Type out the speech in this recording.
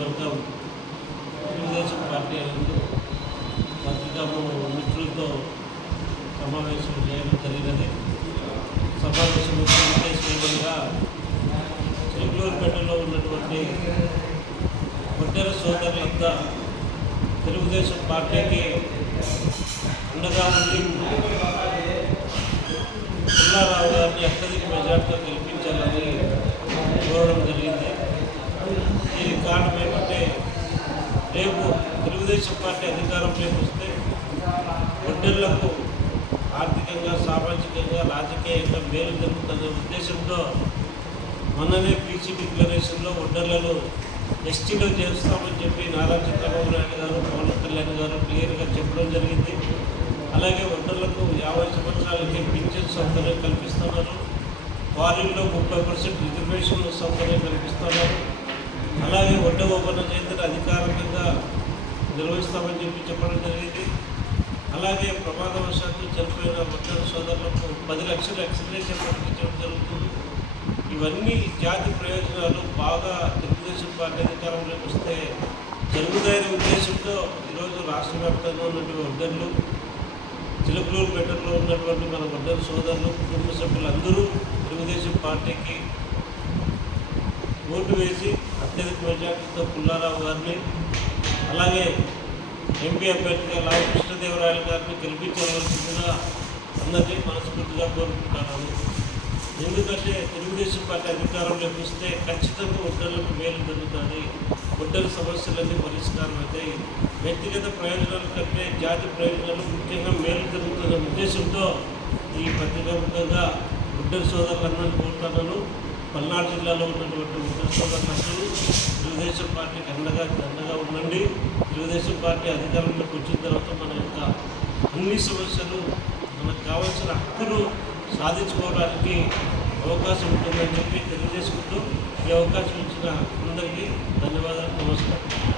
నియోజకవర్గం తెలుగుదేశం పార్టీ అనేది మిత్రులతో సమావేశం చేయడం జరిగినది. సమావేశం ముఖ్య ఉద్దేశంగా చిలుకూరుపేటలో ఉన్నటువంటి ఒడ్డెర సోదరులంతా తెలుగుదేశం పార్టీకి ఉండగా ఉండి పుల్లారావు గారిని అత్యధిక రేపు తెలుగుదేశం పార్టీ అధికారంలోకి వస్తే ఒడ్డెళ్ళకు ఆర్థికంగా సామాజికంగా రాజకీయంగా మేలు జరుగుతున్న ఉద్దేశంతో మొన్ననే పీసీ డిక్లరేషన్లో ఒడ్డర్లను ఎస్టీలో చేరుస్తామని చెప్పి నారా చంద్రబాబు నాయుడు గారు పవన్ కళ్యాణ్ గారు క్లియర్గా చెప్పడం జరిగింది. అలాగే ఒడ్డర్లకు యాభై సంవత్సరాలకి పింఛన్ సౌకర్యం కల్పిస్తున్నారు. వారిలో ముప్పై పర్సెంట్ రిజర్వేషన్ సౌకర్యం కల్పిస్తున్నారు. అలాగే ఒడ్డ ఓపెన్ చేతులు అధికారికంగా నిర్వహిస్తామని చెప్పి చెప్పడం జరిగింది. అలాగే ప్రమాదవశాత్తు చనిపోయిన ఒడ్డర సోదరులకు పది లక్షల ఎక్స్గ్రేషన్ ప్రకటించడం జరుగుతుంది. ఇవన్నీ జాతి ప్రయోజనాలు బాగా తెలుగుదేశం పార్టీ అధికారంలోకి వస్తే జరుగుదైన ఉద్దేశంతో ఈరోజు రాష్ట్ర వ్యాప్తంగా ఉన్నటువంటి వడ్డర్లు చిలుకలూరుపేటలో ఉన్నటువంటి మన వడ్డరు సోదరులు కుటుంబ సభ్యులందరూ తెలుగుదేశం పార్టీకి ఓటు వేసి అత్యధిక మెజార్టీతో పుల్లారావు గారిని అలాగే ఎంపీ అభ్యర్థిగా లావు కృష్ణదేవరాయలు గారిని గెలిపించవలసిందిగా అందరినీ మనస్ఫూర్తిగా కోరుకుంటున్నాను ఎందుకంటే తెలుగుదేశం పార్టీ అధికారంలోకి వస్తే ఖచ్చితంగా ఒడ్డర్లకు మేలు జరుగుతుంది. ఒడ్డల సమస్యలన్నీ పరిష్కారం అవుతాయి. వ్యక్తిగత ప్రయోజనాల కంటే జాతి ప్రయోజనాలు ముఖ్యంగా మేలు జరుగుతున్న ఉద్దేశంతో ఈ పత్రికాముఖంగా ఒడ్డల సోదరులందరినీ కోరుతున్నాను. పల్నాడు జిల్లాలో ఉన్నటువంటి ఉత్తర సోదరులందరూ తెలుగుదేశం పార్టీకి అండగా అండగా ఉండండి. తెలుగుదేశం పార్టీ అధికారంలోకి వచ్చిన తర్వాత మన యొక్క అన్ని సమస్యలు మనకు కావాల్సిన హక్కులు సాధించుకోవడానికి అవకాశం ఉంటుందని చెప్పి తెలియజేసుకుంటూ ఈ అవకాశం ఇచ్చిన అందరికీ ధన్యవాదాలు. నమస్కారం.